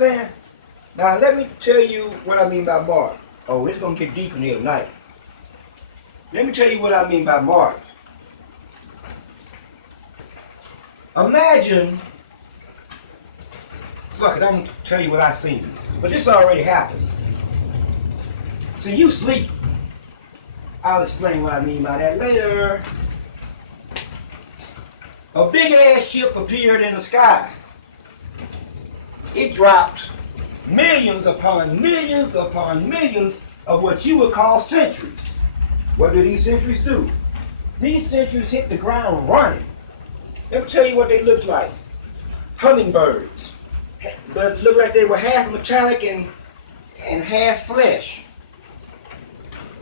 understand? Now let me tell you what I mean by mark. Oh, it's gonna get deep in here tonight. Let me tell you what I mean by mark. Imagine, look, I'm gonna tell you what I seen, but this already happened. So you sleep. I'll explain what I mean by that later. A big ass ship appeared in the sky. It dropped millions upon millions upon millions of what you would call sentries. What do these sentries do? These sentries hit the ground running. Let me tell you what they looked like. Hummingbirds. But looked like they were half metallic and half flesh.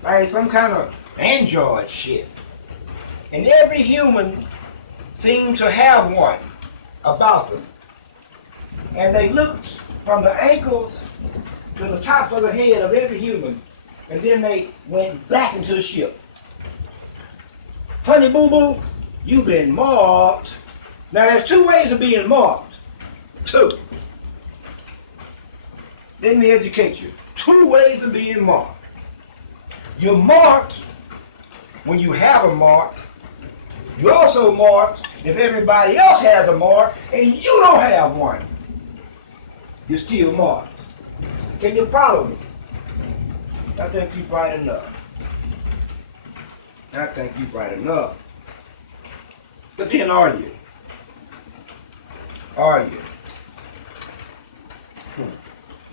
Like some kind of android shit. And every human seemed to have one about them. And they looked from the ankles to the tops of the head of every human, and then they went back into the ship. Honey boo boo, you've been marked. Now there's two ways of being marked. Two. Let me educate you. Two ways of being marked. You're marked when you have a mark. You're also marked if everybody else has a mark and you don't have one. You're still marked. Can you follow me? I think you're bright enough. I think you're bright enough. But then are you? Are you?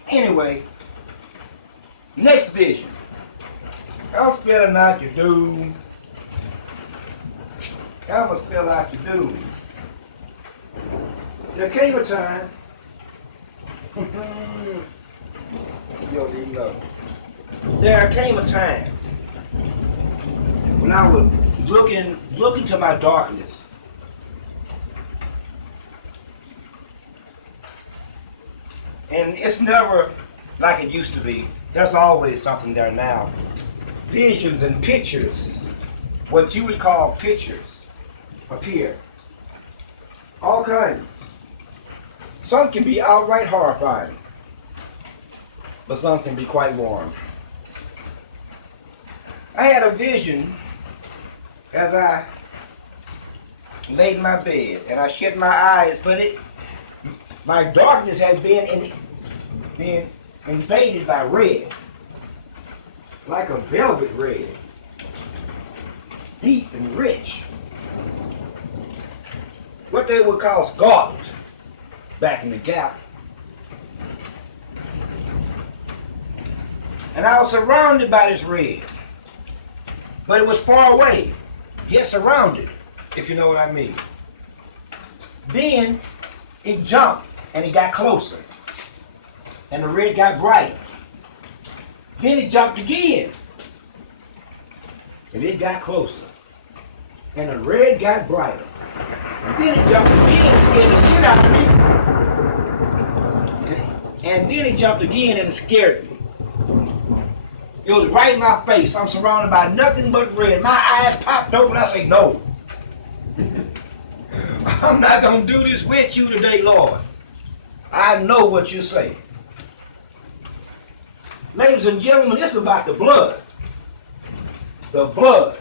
Anyway, next vision. I'll spell out your doom. I'm going to spell out your doom. There came a time. You don't even know. There came a time when I would look into my darkness. And it's never like it used to be. There's always something there now. Visions and pictures, what you would call pictures, appear. All kinds. Some can be outright horrifying, but some can be quite warm. I had a vision as I laid in my bed and I shut my eyes, but my darkness had been invaded by red, like a velvet red, deep and rich. What they would call scarlet back in the Gap. And I was surrounded by this red, but it was far away, yet surrounded, if you know what I mean. Then it jumped and it got closer, and the red got brighter. Then it jumped again, and it got closer, and the red got brighter. And then it jumped again and scared the shit out of me. And then it jumped again and it scared me. It was right in my face. I'm surrounded by nothing but red. My eyes popped open. I say, no. I'm not going to do this with you today, Lord. I know what you say. Ladies and gentlemen, this is about the blood. The blood.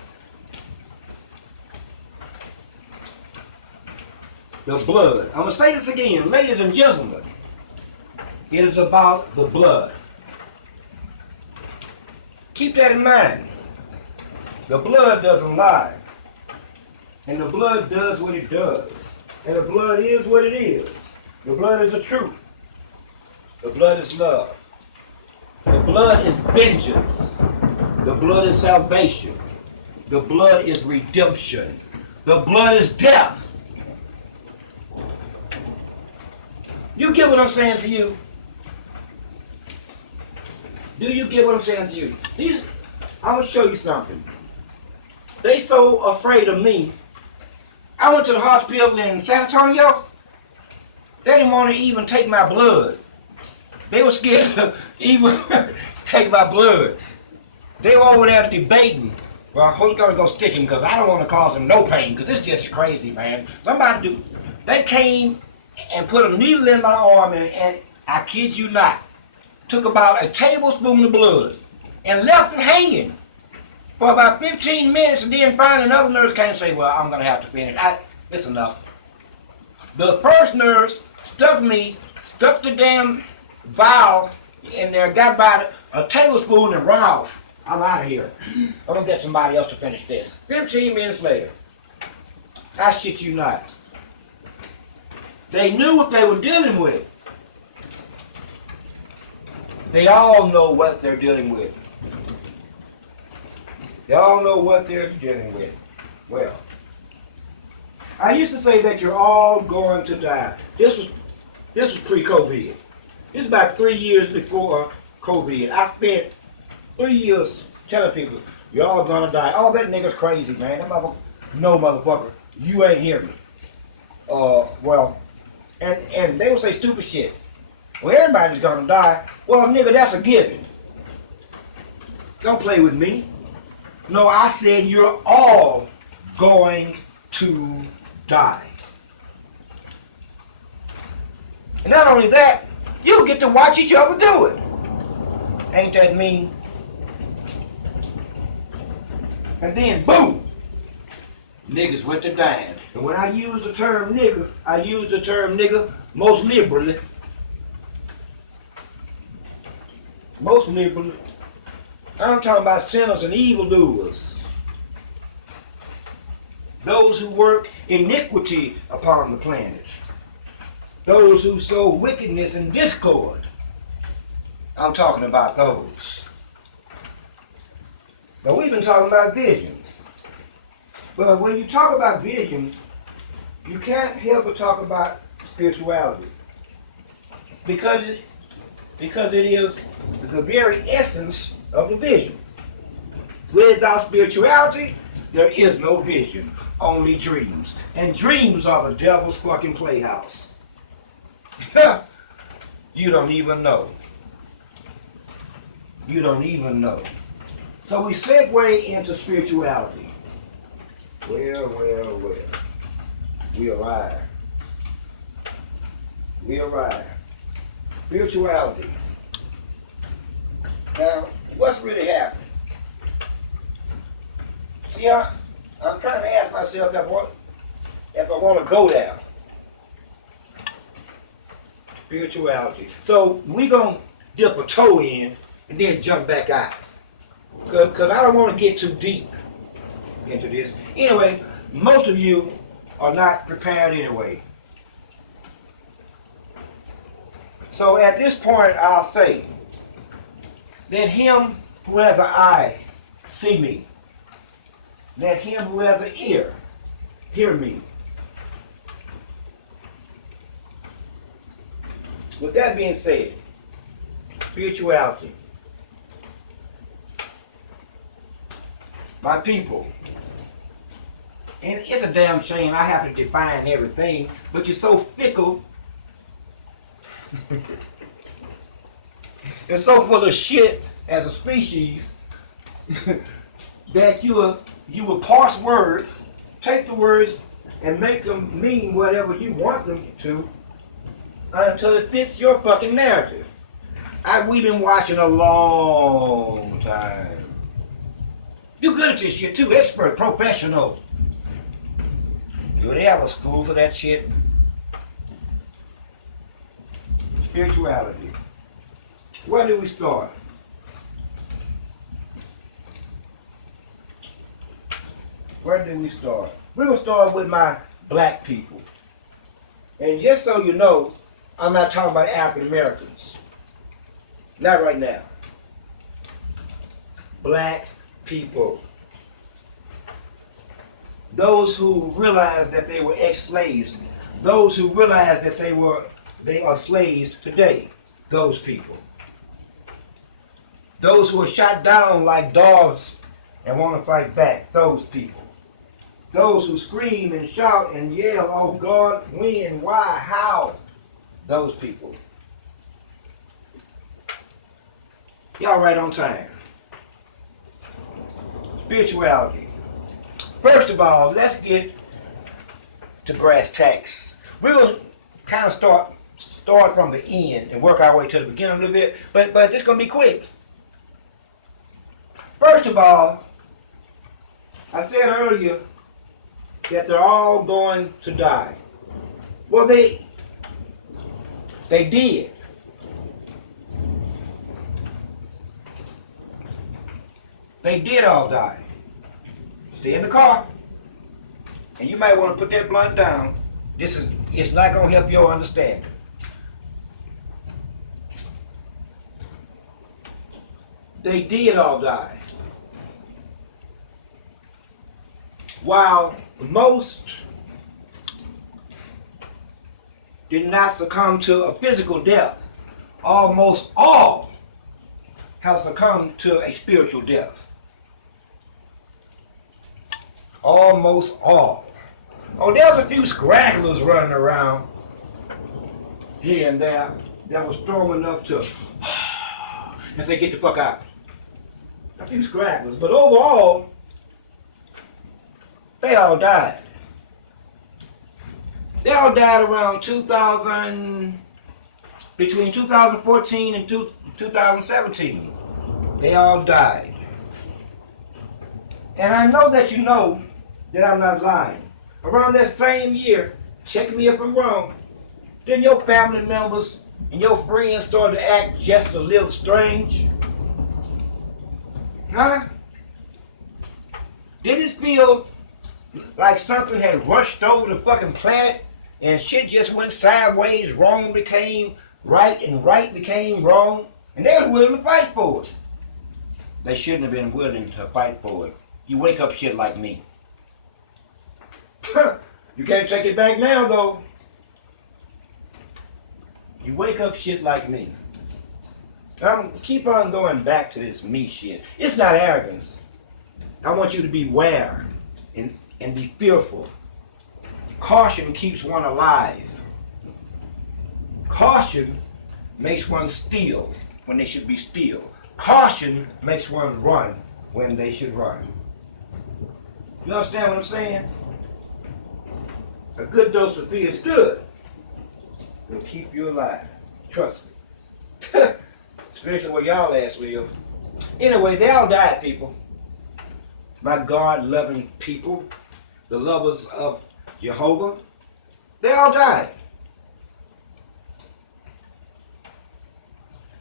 The blood. I'm going to say this again. Ladies and gentlemen, it is about the blood. Keep that in mind. The blood doesn't lie. And the blood does what it does. And the blood is what it is. The blood is the truth. The blood is love. The blood is vengeance. The blood is salvation. The blood is redemption. The blood is death. You get what I'm saying to you? Do you get what I'm saying to you? I'm going to show you something. They so afraid of me. I went to the hospital in San Antonio. They didn't want to even take my blood. They were scared to even take my blood. They were over there debating. Well, who's going to go stick him? Because I don't want to cause him no pain. Because it's just crazy, man. Somebody do. They came and put a needle in my arm, and I kid you not, took about a tablespoon of blood and left it hanging for about 15 minutes, and then finally another nurse came and say, well, I'm going to have to finish. It's enough. The first nurse stuck the damn vial in there, got about a tablespoon and ran off. I'm out of here. I'm going to get somebody else to finish this. 15 minutes later, I shit you not, they knew what they were dealing with. They all know what they're dealing with. They all know what they're dealing with. Well, I used to say that you're all going to die. This was pre-COVID. This is about 3 years before COVID. I spent 3 years telling people, you're all gonna die. Oh, that nigga's crazy, man. That no, motherfucker, you ain't hear me. Well, and they would say stupid shit. Well, everybody's gonna die. Well, nigga, that's a given. Don't play with me. No, I said you're all going to die. And not only that, you get to watch each other do it. Ain't that mean? And then, boom, niggas went to dying. And when I use the term nigga, I use the term nigga most liberally. Most liberally. I'm talking about sinners and evildoers. Those who work iniquity upon the planet. Those who sow wickedness and discord. I'm talking about those. Now we've been talking about visions. But when you talk about visions, you can't help but talk about spirituality. Because it is the very essence of the vision. Without spirituality, there is no vision, only dreams. And dreams are the devil's fucking playhouse. You don't even know. You don't even know. So we segue into spirituality. Well. We arrive. Spirituality. Now, what's really happening? See, I'm trying to ask myself if I want to go there. Spirituality. So we're going to dip a toe in and then jump back out. Because I don't want to get too deep into this. Anyway, most of you are not prepared anyway. So at this point, I'll say, let him who has an eye see me. Let him who has an ear hear me. With that being said, spirituality. My people, and it's a damn shame I have to define everything, but you're so fickle and so full of shit as a species that you will parse words, take the words and make them mean whatever you want them to until it fits your fucking narrative. We've been watching a long time. You're good at this shit too, expert, professional. Do they have a school for that shit? Spirituality. Where do we start? Where do we start? We're going to start with my black people. And just so you know, I'm not talking about African Americans. Not right now. Black people. Those who realized that they were ex-slaves. Those who realized that they are slaves today. Those people. Those who are shot down like dogs and want to fight back. Those people. Those who scream and shout and yell, oh God, when, why, how? Those people. Y'all right on time. Spirituality. First of all, let's get to brass tacks. We're going to kind of start start from the end and work our way to the beginning a little bit, but it's going to be quick. First of all, I said earlier that they're all going to die. Well, they did. They did all die. Stay in the car. And you might want to put that blunt down. It's not going to help your understanding. They did all die. While most did not succumb to a physical death, almost all have succumbed to a spiritual death. Almost all. Oh, there's a few scragglers running around here and there that was strong enough to and say, get the fuck out. A few scragglers, but overall, they all died. They all died around between 2014 and 2017. They all died. And I know that you know that I'm not lying. Around that same year, check me if I'm wrong, then your family members and your friends started to act just a little strange. Huh? Did it feel like something had rushed over the fucking planet and shit just went sideways, wrong became right and right became wrong, and they were willing to fight for it? They shouldn't have been willing to fight for it. You wake up shit like me. You can't take it back now, though. You wake up shit like me. Keep on going back to this me shit. It's not arrogance. I want you to beware and be fearful. Caution keeps one alive. Caution makes one steal when they should be still. Caution makes one run when they should run. You understand what I'm saying? A good dose of fear is good. It'll keep you alive. Trust me. Especially where y'all ass live. Anyway, they all died, people. My God-loving people, the lovers of Jehovah, they all died.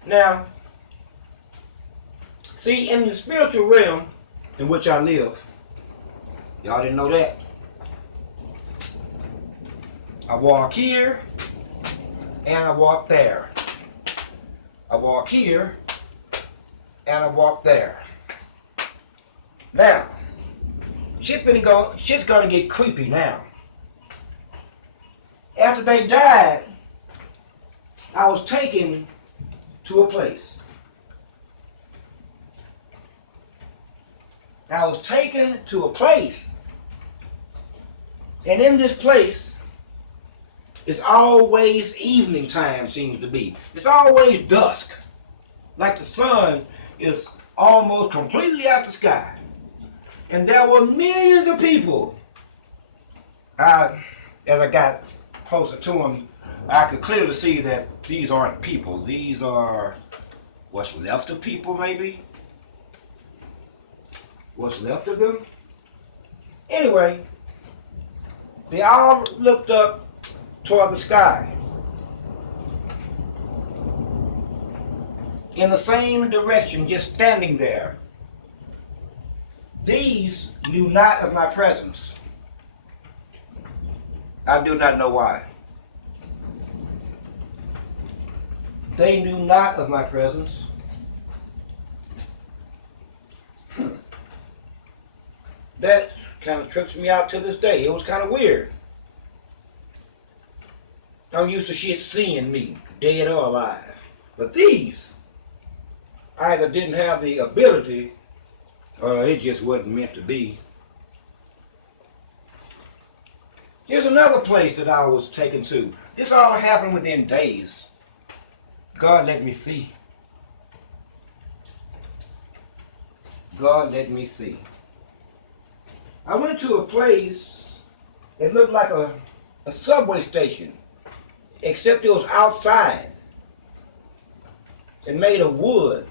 Now, see, in the spiritual realm in which I live, y'all didn't know that. I walk here and I walk there. I walk here and I walk there. Now, shit's gonna get creepy now. After they died, I was taken to a place. I was taken to a place. And in this place, it's always evening time, seems to be. It's always dusk. Like the sun is almost completely out the sky. And there were millions of people. As I got closer to them, I could clearly see that these aren't people. These are what's left of people, maybe. What's left of them. Anyway, they all looked up toward the sky in the same direction, just standing there. These knew not of my presence. I do not know why. They knew not of my presence. That kind of trips me out to this day. It was kind of weird. I'm used to shit seeing me, dead or alive. But these either didn't have the ability or it just wasn't meant to be. Here's another place that I was taken to. This all happened within days. God let me see. God let me see. I went to a place that looked like a subway station. except it was outside and made of wood.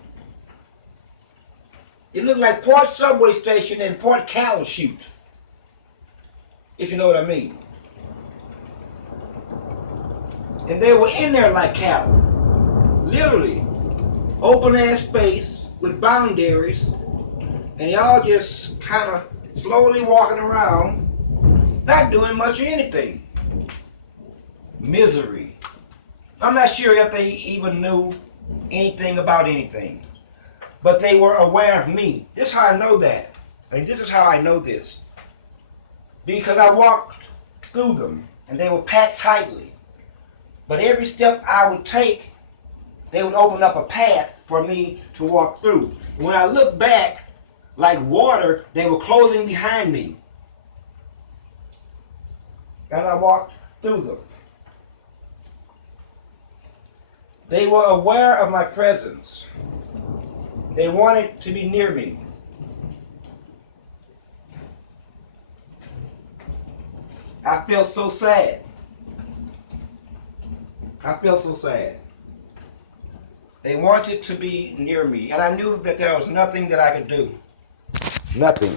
It looked like part subway station and part cattle chute, if you know what I mean. And they were in there like cattle, literally open ass space with boundaries, and y'all just kind of slowly walking around, not doing much of anything. Misery. I'm not sure if they even knew anything about anything, but they were aware of me. This is how I know that. This is how I know this. Because I walked through them, and they were packed tightly. But every step I would take, they would open up a path for me to walk through. And when I looked back, like water, they were closing behind me. And I walked through them. They were aware of my presence. They wanted to be near me. I felt so sad. I felt so sad. They wanted to be near me, and I knew that there was nothing that I could do. Nothing.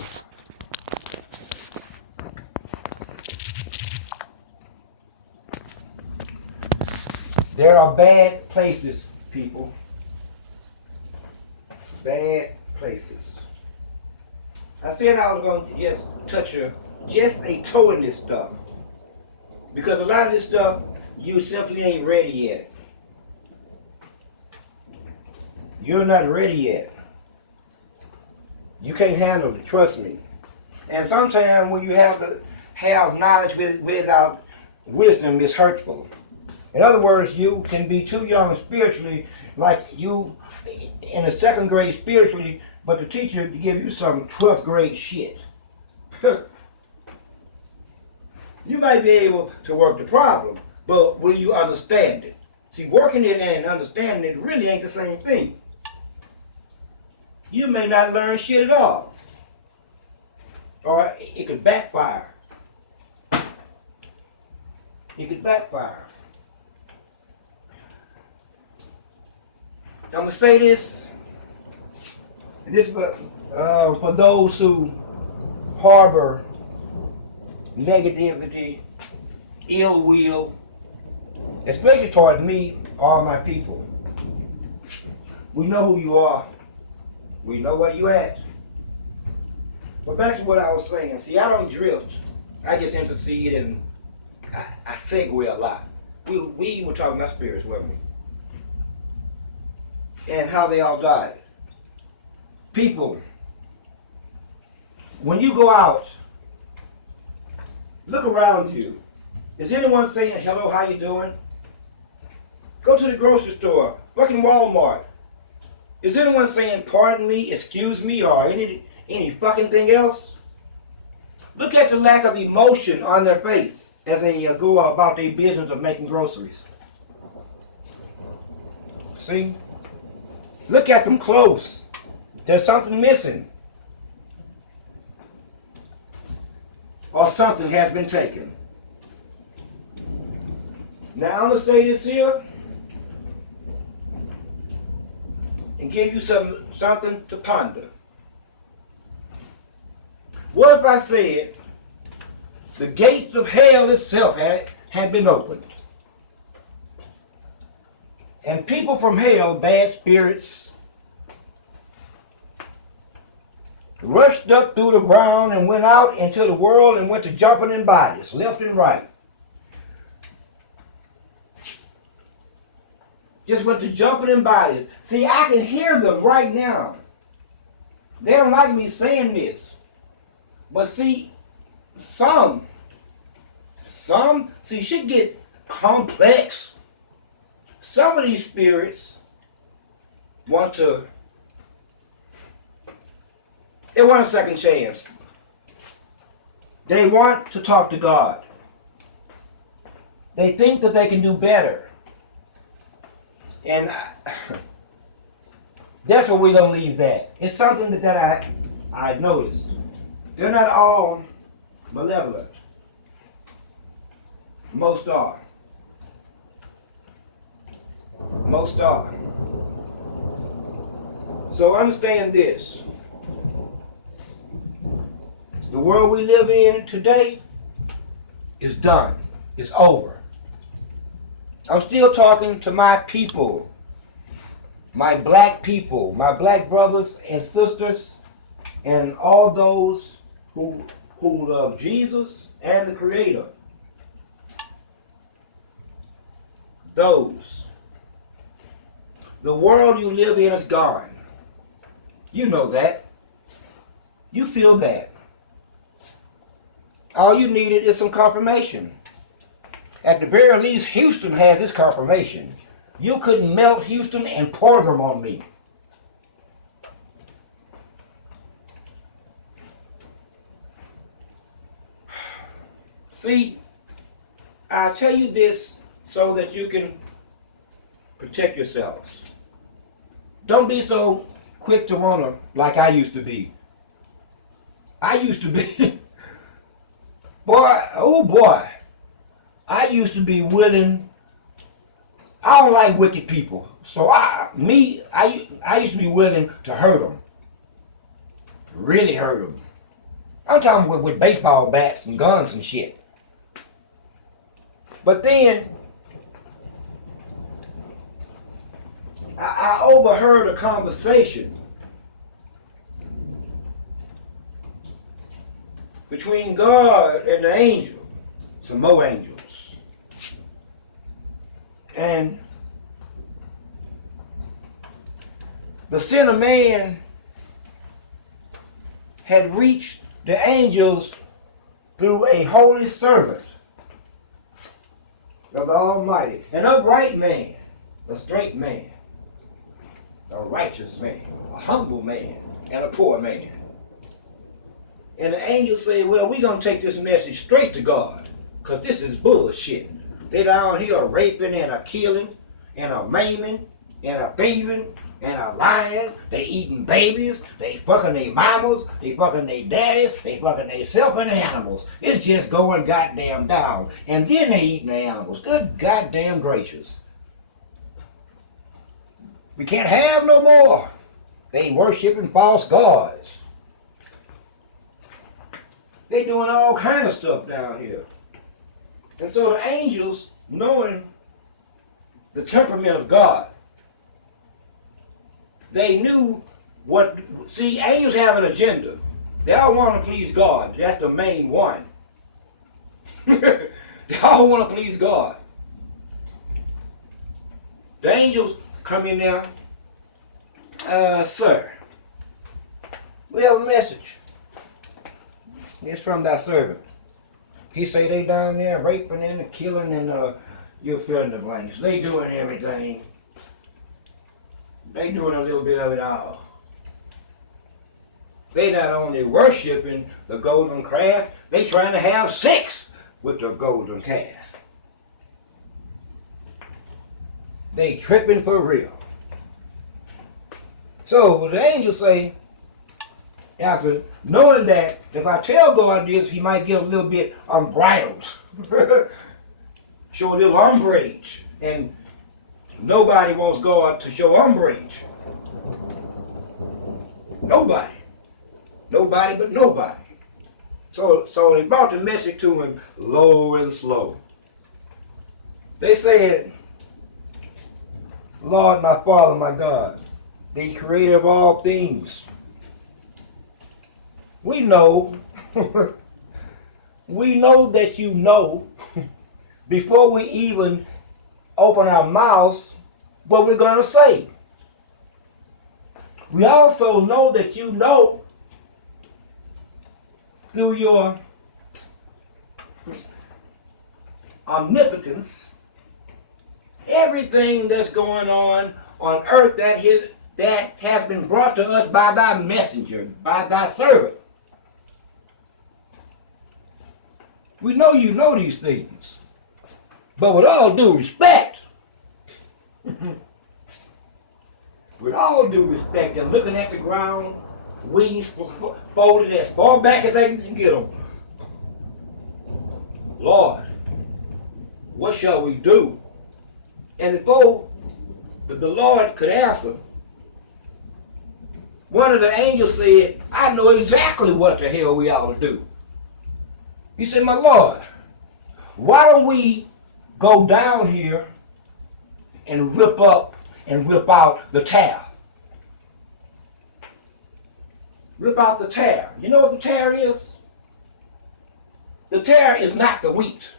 There are bad places, people. Bad places. I said I was going to just touch just a toe in this stuff. Because a lot of this stuff, you simply ain't ready yet. You're not ready yet. You can't handle it, trust me. And sometimes when you have to have knowledge without wisdom, it's hurtful. In other words, you can be too young spiritually, like you in the second grade spiritually, but the teacher give you some 12th grade shit. You might be able to work the problem, but will you understand it? See, working it and understanding it really ain't the same thing. You may not learn shit at all. Or it could backfire. It could backfire. I'm going to say this. This for those who harbor negativity, ill will, especially toward me, all my people. We know who you are. We know where you at. But back to what I was saying. See, I don't drift. I just intercede and I segue a lot. We were talking about spirits, weren't we? And how they all died. People, when you go out, look around you. Is anyone saying, hello, how you doing? Go to the grocery store, fucking Walmart. Is anyone saying, pardon me, excuse me, or any fucking thing else? Look at the lack of emotion on their face as they go about their business of making groceries. See? Look at them close. There's something missing. Or something has been taken. Now I'm going to say this here and give you something to ponder. What if I said the gates of hell itself had been opened? And people from hell, bad spirits, rushed up through the ground and went out into the world and went to jumping in bodies, left and right. Just went to jumping in bodies. See, I can hear them right now. They don't like me saying this. But see, some shit get complex. Some of these spirits they want a second chance. They want to talk to God. They think that they can do better. And that's where we're going to leave that. It's something that I noticed. They're not all malevolent. Most are. Most are. So understand this. The world we live in today is done. It's over. I'm still talking to my people, my black people, my black brothers and sisters, and all those who love Jesus and the Creator. Those. The world you live in is gone. You know that. You feel that. All you needed is some confirmation. At the very least, Houston has its confirmation. You couldn't melt Houston and pour them on me. See, I tell you this so that you can protect yourselves. Don't be so quick to wanna, like I used to be. I used to be, boy, oh boy, I used to be willing. I don't like wicked people, so I used to be willing to hurt them, really hurt them. I'm talking with baseball bats and guns and shit. But then I overheard a conversation between God and the angel, some more angels. And the sin of man had reached the angels through a holy servant of the Almighty, an upright man, a straight man, a righteous man, a humble man, and a poor man. And the angels say, well, we're going to take this message straight to God, because this is bullshit. They down here raping and a killing and a maiming and a thieving and a lying. They eating babies. They fucking their mamas. They fucking their daddies. They fucking their self and animals. It's just going goddamn down. And then they eating the animals. Good goddamn gracious. We can't have no more. They worshiping false gods. They doing all kind of stuff down here. And so the angels, knowing the temperament of God, they knew what, see, angels have an agenda. They all want to please God. That's the main one. They all want to please God. The angels come in there, sir, we have a message. It's from thy servant. He say they down there raping and killing and you're filling the blanks. They doing everything. They doing a little bit of it all. They not only worshiping the golden calf, they trying to have sex with the golden calf. They tripping for real. So the angels say, after knowing that if I tell God this, he might get a little bit unbridled. Show a little umbrage. And nobody wants God to show umbrage. Nobody. Nobody but nobody. So they brought the message to him low and slow. They said, Lord, my Father, my God, the creator of all things, we know, we know that you know before we even open our mouths what we're going to say. We also know that you know through your omnipotence everything that's going on earth that has been brought to us by thy messenger, by thy servant. We know you know these things. But with all due respect, with all due respect, they're looking at the ground, wings folded as far back as they can get them. Lord, what shall we do? And before the Lord could answer. One of the angels said, I know exactly what the hell we ought to do. He said, my Lord, why don't we go down here and rip up and rip out the tare? Rip out the tare. You know what the tare is? The tare is not the wheat.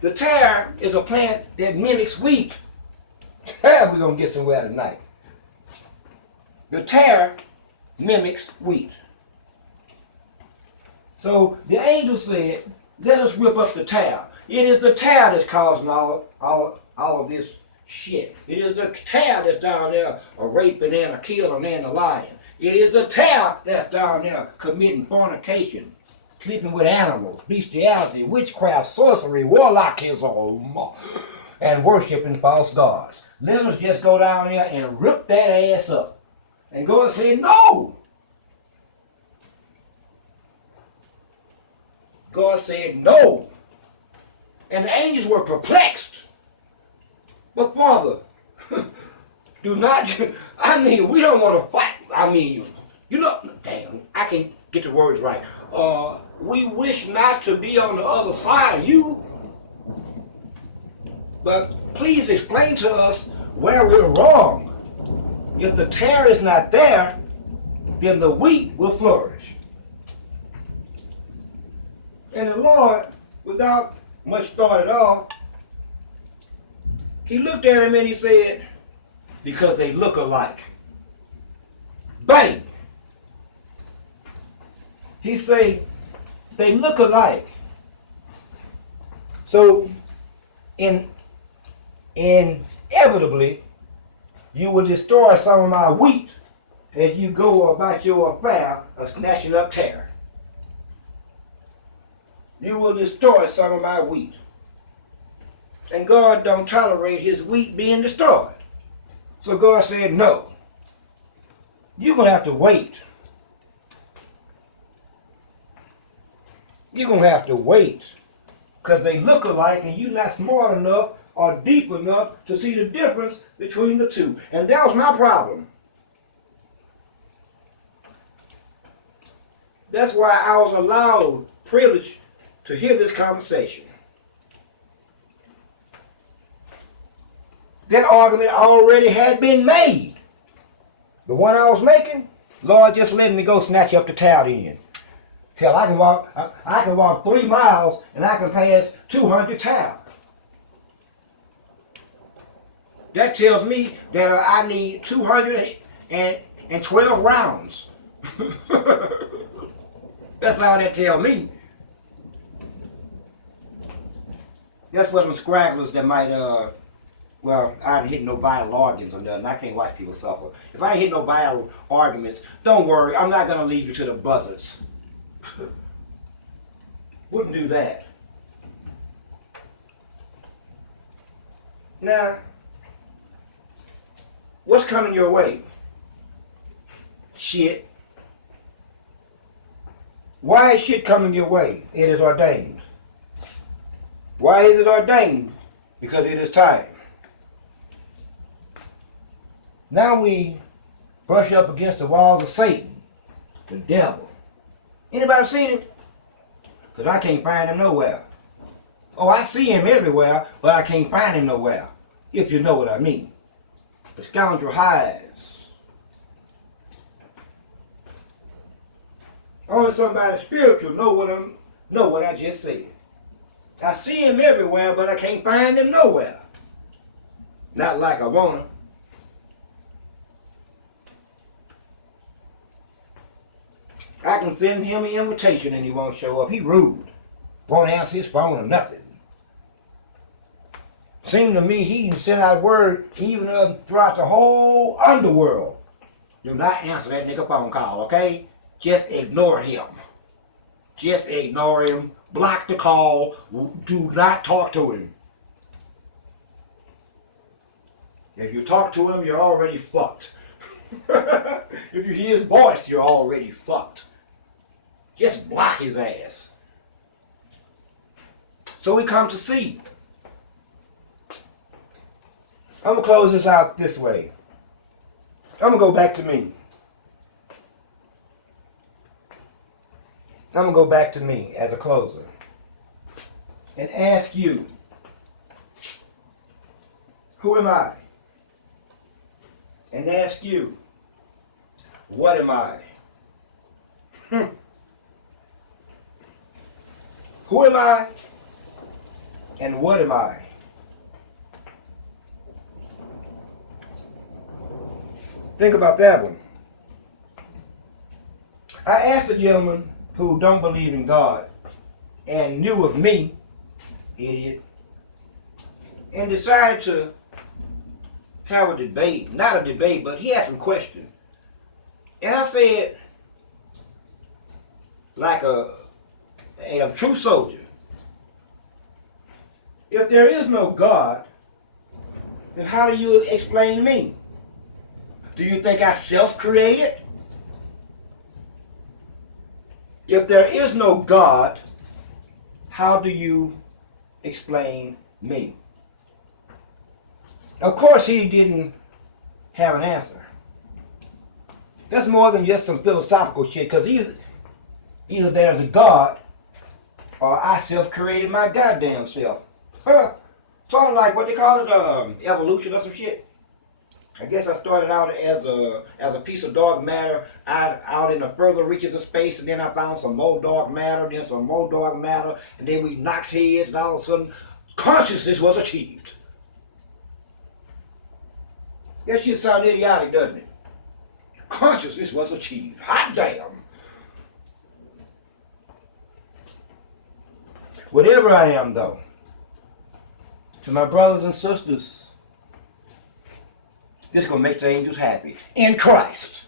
The tare is a plant that mimics wheat. We're going to get somewhere tonight. The tare mimics wheat. So the angel said, let us rip up the tare. It is the tare that's causing all of this shit. It is the tare that's down there a raping and a killing and a lying. It is the tare that's down there committing fornication, sleeping with animals, bestiality, witchcraft, sorcery, warlockism, and worshiping false gods. Let us just go down there and rip that ass up. And God said, no. God said, no. And the angels were perplexed. But Father, do not, I mean, we don't want to fight. I mean, you know, damn, I can't get the words right. We wish not to be on the other side of you. But please explain to us where we're wrong. If the tare is not there, then the wheat will flourish. And the Lord, without much thought at all, he looked at him and he said, because they look alike. Bang! He said, they look alike. So, inevitably, you will destroy some of my wheat as you go about your affair of snatching up tare. You will destroy some of my wheat. And God don't tolerate his wheat being destroyed. So God said, no. You're going to have to wait. You're going to have to wait. Because they look alike and you're not smart enough or deep enough to see the difference between the two. And that was my problem. That's why I was allowed, privileged, to hear this conversation. That argument already had been made. The one I was making, Lord just letting me go snatch up the tare in. Hell, I can walk 3 miles and I can pass 200 tare. That tells me that I need 212 rounds. That's all that tells me. That's what them scragglers that might, well, I ain't hitting no vital arguments or nothing. I can't watch people suffer. If I ain't hitting no vital arguments, don't worry, I'm not going to leave you to the buzzards. Wouldn't do that. Now, what's coming your way? Shit. Why is shit coming your way? It is ordained. Why is it ordained? Because it is time. Now we brush up against the walls of Satan, the devil. Anybody seen him? Because I can't find him nowhere. Oh, I see him everywhere, but I can't find him nowhere. If you know what I mean. The scoundrel hides. Only somebody spiritual know what I just said. I see him everywhere, but I can't find him nowhere. Not like I want him. I can send him an invitation and he won't show up. He rude. Won't answer his phone or nothing. Seems to me he even sent out word even throughout the whole underworld. Do not answer that nigga phone call, okay? Just ignore him. Just ignore him. Block the call. Do not talk to him. If you talk to him, you're already fucked. If you hear his voice, you're already fucked. Just block his ass. So we come to see. I'm going to close this out this way. I'm going to go back to me. I'm going to go back to me as a closer and ask you, who am I? And ask you, what am I? Who am I? And what am I? Think about that one. I asked a gentleman who don't believe in God and knew of me, idiot, and decided to have a debate. Not a debate, but he had some questions. And I said, like a true soldier, if there is no God, then how do you explain me? Do you think I self-created? If there is no God, how do you explain me? Of course, he didn't have an answer. That's more than just some philosophical shit, because either there's a God or I self-created my goddamn self. Sort of like what they call it, evolution or some shit. I guess I started out as a piece of dark matter out in the further reaches of space, and then I found some more dark matter, then some more dark matter, and then we knocked heads, and all of a sudden, consciousness was achieved. That shit sounds idiotic, doesn't it? Consciousness was achieved. Hot damn. Whatever I am, though, to my brothers and sisters, this is going to make the angels happy. In Christ.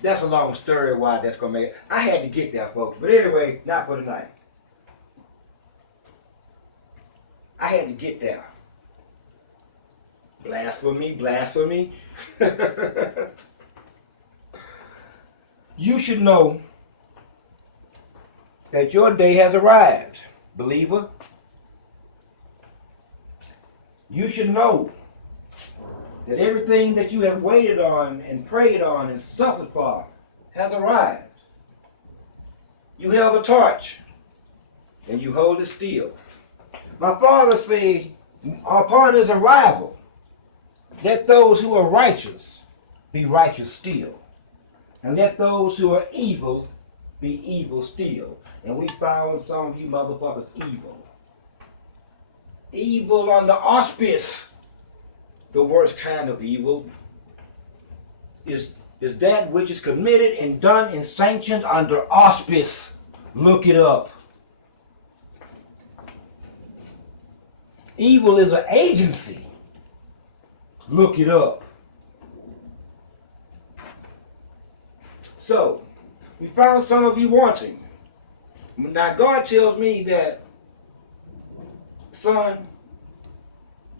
That's a long story why that's going to make it. I had to get there, folks. But anyway, not for tonight. I had to get there. Blasphemy, blasphemy. You should know that your day has arrived, believer. You should know that everything that you have waited on and prayed on and suffered for has arrived. You held the torch and you hold it still. My father said, upon his arrival, let those who are righteous be righteous still. And let those who are evil be evil still. And we found some of you motherfuckers evil. Evil under auspice. The worst kind of evil is that which is committed and done and sanctioned under auspice. Look it up. Evil is an agency. Look it up. So, we found some of you wanting. Now God tells me that, son,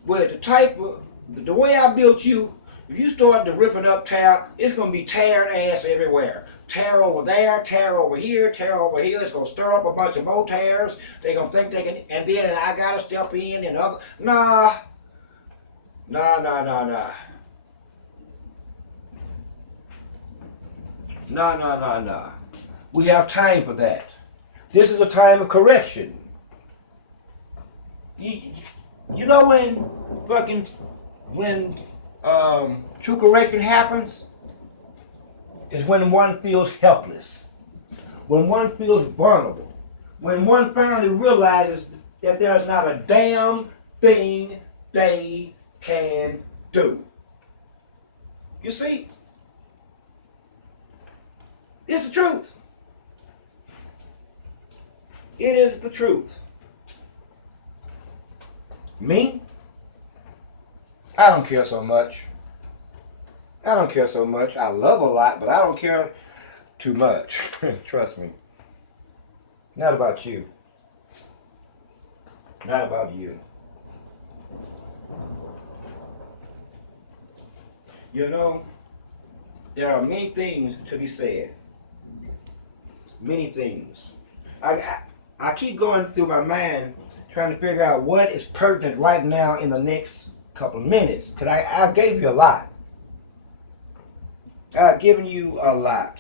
with the way I built you, if you start to ripping up tear, it's going to be tearing ass everywhere. Tear over there, tear over here, tear over here. It's going to stir up a bunch of more tears. They're going to think they can, and then I got to step in and other. Nah. Nah. We have time for that. This is a time of correction. You know when true correction happens? Is when one feels helpless. When one feels vulnerable. When one finally realizes that there's not a damn thing they can do. You see? It's the truth. It is the truth. Me? I don't care so much. I don't care so much. I love a lot, but I don't care too much. Trust me. Not about you. Not about you. You know, there are many things to be said. Many things. I keep going through my mind trying to figure out what is pertinent right now in the next couple of minutes. Because I gave you a lot. I've given you a lot.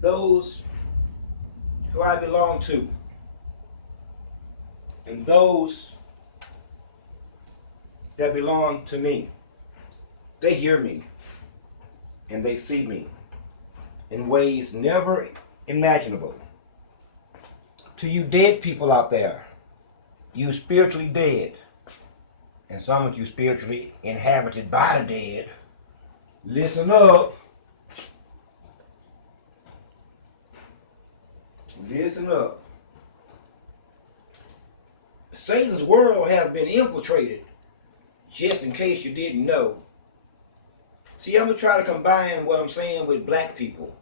Those who I belong to and those that belong to me, they hear me and they see me in ways never imaginable. To you dead people out there, you spiritually dead, and some of you spiritually inhabited by the dead, listen up. Listen up. Satan's world has been infiltrated, just in case you didn't know. See, I'm going to try to combine what I'm saying with black people.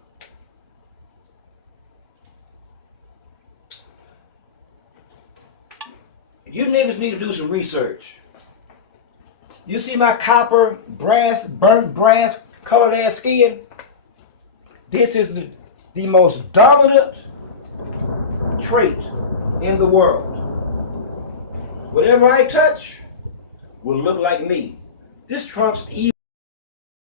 You niggas need to do some research. You see my copper, brass, burnt brass, colored ass skin? This is the most dominant trait in the world. Whatever I touch will look like me. This trumps evil.